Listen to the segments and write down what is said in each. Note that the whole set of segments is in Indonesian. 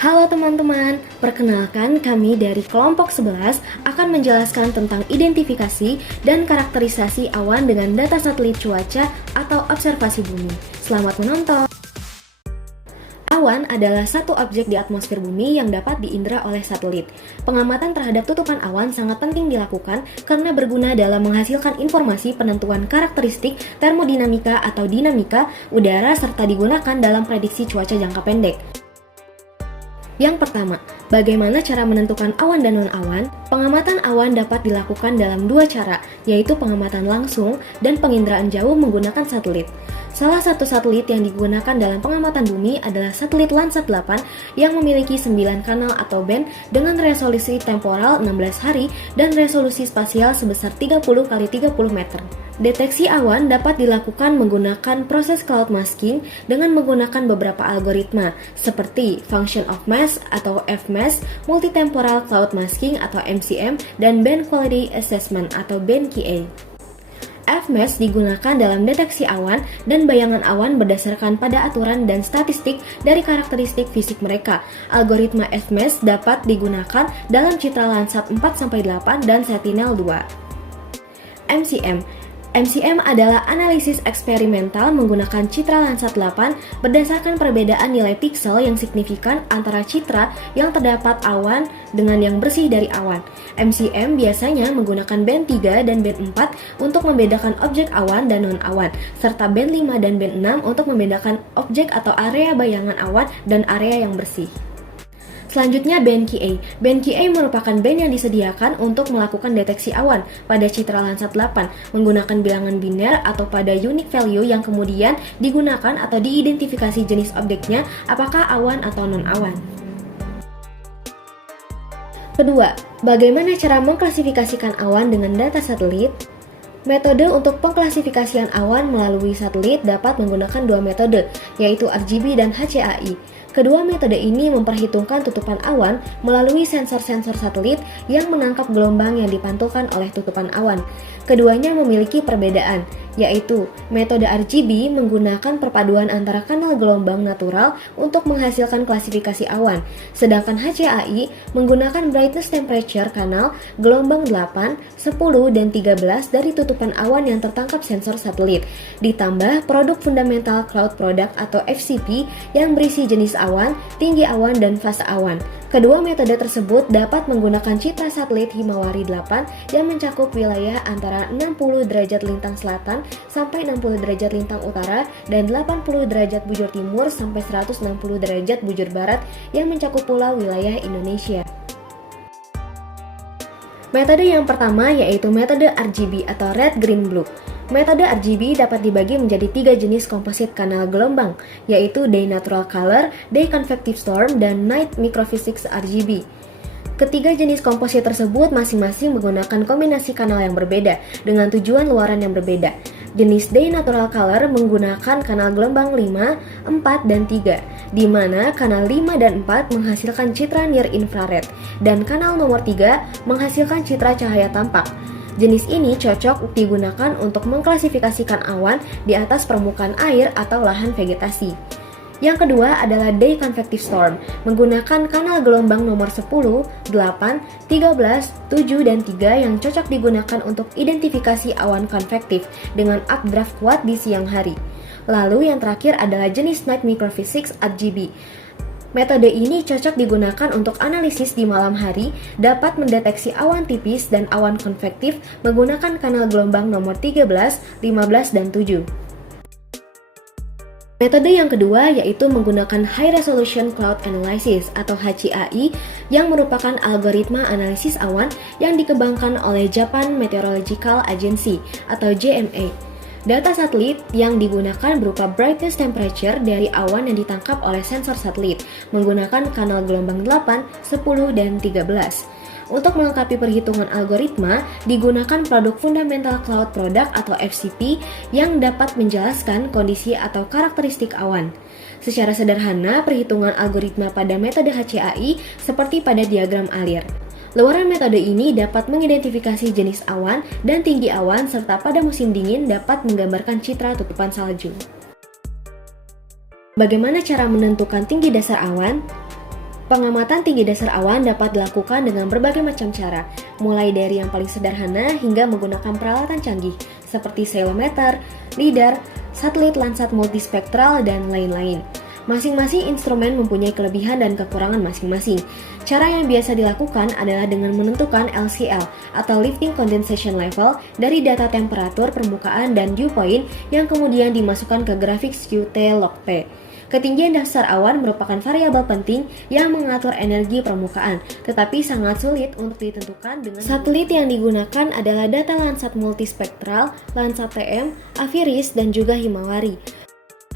Halo teman-teman, perkenalkan kami dari kelompok 11 akan menjelaskan tentang identifikasi dan karakterisasi awan dengan data satelit cuaca atau observasi bumi. Selamat menonton! Awan adalah satu objek di atmosfer bumi yang dapat diindra oleh satelit. Pengamatan terhadap tutupan awan sangat penting dilakukan karena berguna dalam menghasilkan informasi penentuan karakteristik termodinamika atau dinamika udara serta digunakan dalam prediksi cuaca jangka pendek. Yang pertama, bagaimana cara menentukan awan dan non-awan? Pengamatan awan dapat dilakukan dalam dua cara, yaitu pengamatan langsung dan penginderaan jauh menggunakan satelit. Salah satu satelit yang digunakan dalam pengamatan bumi adalah satelit Landsat 8 yang memiliki 9 kanal atau band dengan resolusi temporal 16 hari dan resolusi spasial sebesar 30 x 30 meter. Deteksi awan dapat dilakukan menggunakan proses cloud masking dengan menggunakan beberapa algoritma seperti function of mass atau fmass, multitemporal cloud masking atau MCM, dan band quality assessment atau band QA. fmass digunakan dalam deteksi awan dan bayangan awan berdasarkan pada aturan dan statistik dari karakteristik fisik mereka. Algoritma fmass dapat digunakan dalam citra Landsat 4-8 dan Sentinel-2. MCM adalah analisis eksperimental menggunakan citra Landsat 8 berdasarkan perbedaan nilai piksel yang signifikan antara citra yang terdapat awan dengan yang bersih dari awan. MCM biasanya menggunakan band 3 dan band 4 untuk membedakan objek awan dan non-awan, serta band 5 dan band 6 untuk membedakan objek atau area bayangan awan dan area yang bersih. Selanjutnya band QA. Band QA merupakan band yang disediakan untuk melakukan deteksi awan pada citra Landsat 8 menggunakan bilangan biner atau pada unique value yang kemudian digunakan atau diidentifikasi jenis objeknya apakah awan atau non-awan. Kedua, bagaimana cara mengklasifikasikan awan dengan data satelit? Metode untuk pengklasifikasian awan melalui satelit dapat menggunakan dua metode, yaitu RGB dan HCAI. Kedua metode ini memperhitungkan tutupan awan melalui sensor-sensor satelit yang menangkap gelombang yang dipantulkan oleh tutupan awan. Keduanya memiliki perbedaan, yaitu metode RGB menggunakan perpaduan antara kanal gelombang natural untuk menghasilkan klasifikasi awan, sedangkan HCAI menggunakan brightness temperature kanal gelombang 8, 10, dan 13 dari tutupan awan yang tertangkap sensor satelit, ditambah produk fundamental cloud product atau FCP yang berisi jenis awan, tinggi awan, dan fase awan. Kedua metode tersebut dapat menggunakan citra satelit Himawari 8 yang mencakup wilayah antara 60 derajat lintang selatan sampai 60 derajat lintang utara dan 80 derajat bujur timur sampai 160 derajat bujur barat yang mencakup pula wilayah Indonesia. Metode yang pertama yaitu metode RGB atau Red Green Blue. Metode RGB dapat dibagi menjadi 3 jenis komposit kanal gelombang, yaitu Day Natural Color, Day Convective Storm, dan Night Microphysics RGB. Ketiga jenis komposit tersebut masing-masing menggunakan kombinasi kanal yang berbeda, dengan tujuan luaran yang berbeda. Jenis Day Natural Color menggunakan kanal gelombang 5, 4, dan 3, di mana kanal 5 dan 4 menghasilkan citra near infrared, dan kanal nomor 3 menghasilkan citra cahaya tampak. Jenis ini cocok digunakan untuk mengklasifikasikan awan di atas permukaan air atau lahan vegetasi. Yang kedua adalah Day Convective Storm, menggunakan kanal gelombang nomor 10, 8, 13, 7, dan 3 yang cocok digunakan untuk identifikasi awan konvektif dengan updraft kuat di siang hari. Lalu yang terakhir adalah jenis Night Microphysics RGB. Metode ini cocok digunakan untuk analisis di malam hari, dapat mendeteksi awan tipis dan awan konvektif menggunakan kanal gelombang nomor 13, 15, dan 7. Metode yang kedua yaitu menggunakan High Resolution Cloud Analysis atau HCAI yang merupakan algoritma analisis awan yang dikembangkan oleh Japan Meteorological Agency atau JMA. Data satelit yang digunakan berupa brightness temperature dari awan yang ditangkap oleh sensor satelit menggunakan kanal gelombang 8, 10, dan 13. Untuk melengkapi perhitungan algoritma, digunakan produk Fundamental Cloud Product atau FCP yang dapat menjelaskan kondisi atau karakteristik awan. Secara sederhana, perhitungan algoritma pada metode HCAI seperti pada diagram alir. Luaran metode ini dapat mengidentifikasi jenis awan dan tinggi awan serta pada musim dingin dapat menggambarkan citra tutupan salju. Bagaimana cara menentukan tinggi dasar awan? Pengamatan tinggi dasar awan dapat dilakukan dengan berbagai macam cara, mulai dari yang paling sederhana hingga menggunakan peralatan canggih seperti ceilometer, lidar, satelit Landsat multispektral, dan lain-lain. Masing-masing instrumen mempunyai kelebihan dan kekurangan masing-masing. Cara yang biasa dilakukan adalah dengan menentukan LCL atau Lifting Condensation Level dari data temperatur permukaan dan dew point yang kemudian dimasukkan ke grafik QT-log-P. Ketinggian dasar awan merupakan variabel penting yang mengatur energi permukaan, tetapi sangat sulit untuk ditentukan dengan satelit yang digunakan adalah data Landsat multispektral, Landsat TM, Aviris, dan juga Himawari.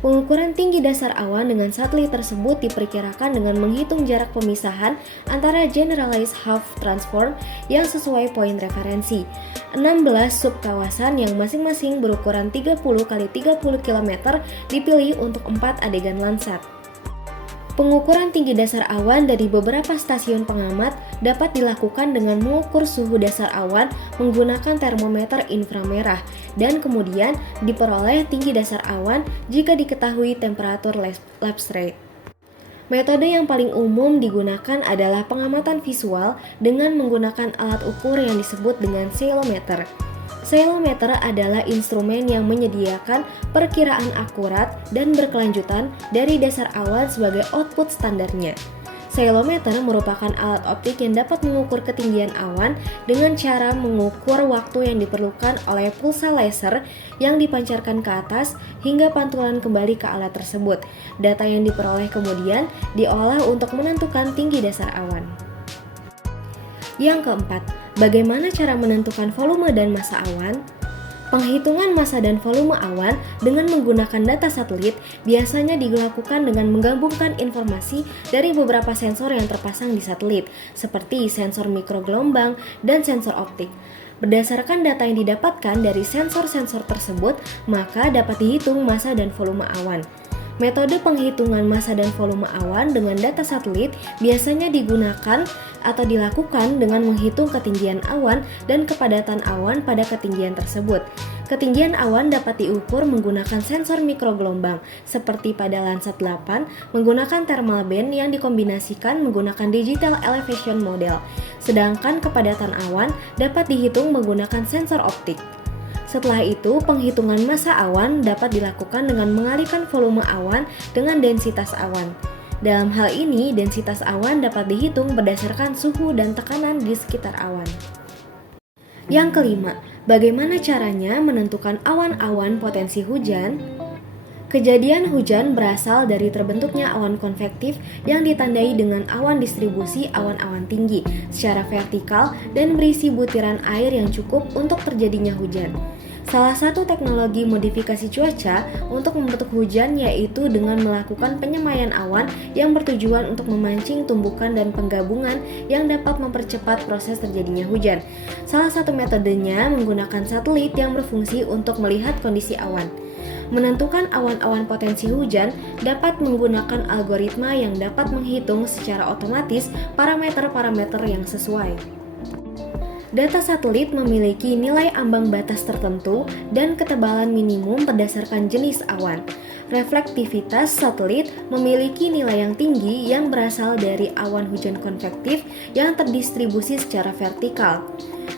Pengukuran tinggi dasar awan dengan satelit tersebut diperkirakan dengan menghitung jarak pemisahan antara Generalized Half Transform yang sesuai poin referensi. 16 subkawasan yang masing-masing berukuran 30 x 30 km dipilih untuk 4 adegan Landsat. Pengukuran tinggi dasar awan dari beberapa stasiun pengamat dapat dilakukan dengan mengukur suhu dasar awan menggunakan termometer inframerah dan kemudian diperoleh tinggi dasar awan jika diketahui temperatur lapse rate. Metode yang paling umum digunakan adalah pengamatan visual dengan menggunakan alat ukur yang disebut dengan ceilometer. Ceilometer adalah instrumen yang menyediakan perkiraan akurat dan berkelanjutan dari dasar awan sebagai output standarnya. Ceilometer merupakan alat optik yang dapat mengukur ketinggian awan dengan cara mengukur waktu yang diperlukan oleh pulsa laser yang dipancarkan ke atas hingga pantulan kembali ke alat tersebut. Data yang diperoleh kemudian diolah untuk menentukan tinggi dasar awan. Yang keempat, bagaimana cara menentukan volume dan massa awan? Penghitungan massa dan volume awan dengan menggunakan data satelit biasanya dilakukan dengan menggabungkan informasi dari beberapa sensor yang terpasang di satelit, seperti sensor mikrogelombang dan sensor optik. Berdasarkan data yang didapatkan dari sensor-sensor tersebut, maka dapat dihitung massa dan volume awan. Metode penghitungan massa dan volume awan dengan data satelit biasanya digunakan atau dilakukan dengan menghitung ketinggian awan dan kepadatan awan pada ketinggian tersebut. Ketinggian awan dapat diukur menggunakan sensor mikrogelombang, seperti pada Landsat 8 menggunakan thermal band yang dikombinasikan menggunakan digital elevation model, sedangkan kepadatan awan dapat dihitung menggunakan sensor optik. Setelah itu, penghitungan massa awan dapat dilakukan dengan mengalihkan volume awan dengan densitas awan. Dalam hal ini, densitas awan dapat dihitung berdasarkan suhu dan tekanan di sekitar awan. Yang kelima, bagaimana caranya menentukan awan-awan potensi hujan? Kejadian hujan berasal dari terbentuknya awan konvektif yang ditandai dengan awan distribusi awan-awan tinggi secara vertikal dan berisi butiran air yang cukup untuk terjadinya hujan. Salah satu teknologi modifikasi cuaca untuk membentuk hujan yaitu dengan melakukan penyemaian awan yang bertujuan untuk memancing tumbukan dan penggabungan yang dapat mempercepat proses terjadinya hujan. Salah satu metodenya menggunakan satelit yang berfungsi untuk melihat kondisi awan. Menentukan awan-awan potensi hujan dapat menggunakan algoritma yang dapat menghitung secara otomatis parameter-parameter yang sesuai. Data satelit memiliki nilai ambang batas tertentu dan ketebalan minimum berdasarkan jenis awan. Reflektivitas satelit memiliki nilai yang tinggi yang berasal dari awan hujan konvektif yang terdistribusi secara vertikal.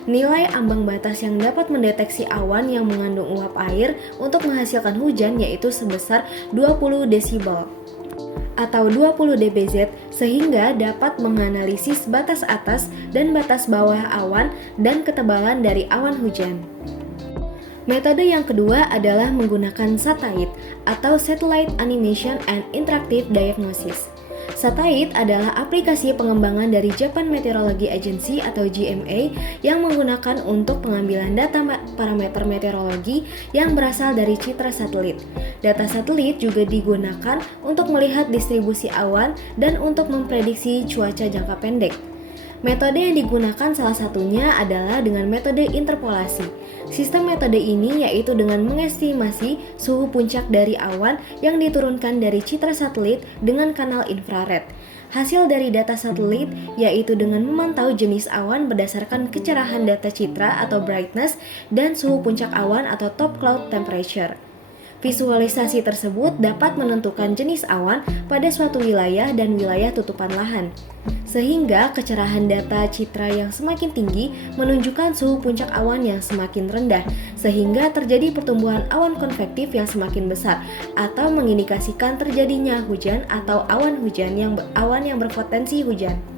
Nilai ambang batas yang dapat mendeteksi awan yang mengandung uap air untuk menghasilkan hujan yaitu sebesar 20 desibel atau 20 dBz sehingga dapat menganalisis batas atas dan batas bawah awan dan ketebalan dari awan hujan. Metode yang kedua adalah menggunakan SATAIT atau Satellite Animation and Interactive Diagnosis. SATAIT adalah aplikasi pengembangan dari Japan Meteorology Agency atau JMA yang menggunakan untuk pengambilan data parameter meteorologi yang berasal dari citra satelit. Data satelit juga digunakan untuk melihat distribusi awan dan untuk memprediksi cuaca jangka pendek. Metode yang digunakan salah satunya adalah dengan metode interpolasi. Sistem metode ini yaitu dengan mengestimasi suhu puncak dari awan yang diturunkan dari citra satelit dengan kanal infrared. Hasil dari data satelit yaitu dengan memantau jenis awan berdasarkan kecerahan data citra atau brightness dan suhu puncak awan atau top cloud temperature. Visualisasi tersebut dapat menentukan jenis awan pada suatu wilayah dan wilayah tutupan lahan. Sehingga kecerahan data citra yang semakin tinggi menunjukkan suhu puncak awan yang semakin rendah, sehingga terjadi pertumbuhan awan konvektif yang semakin besar atau mengindikasikan terjadinya hujan atau awan yang berpotensi hujan.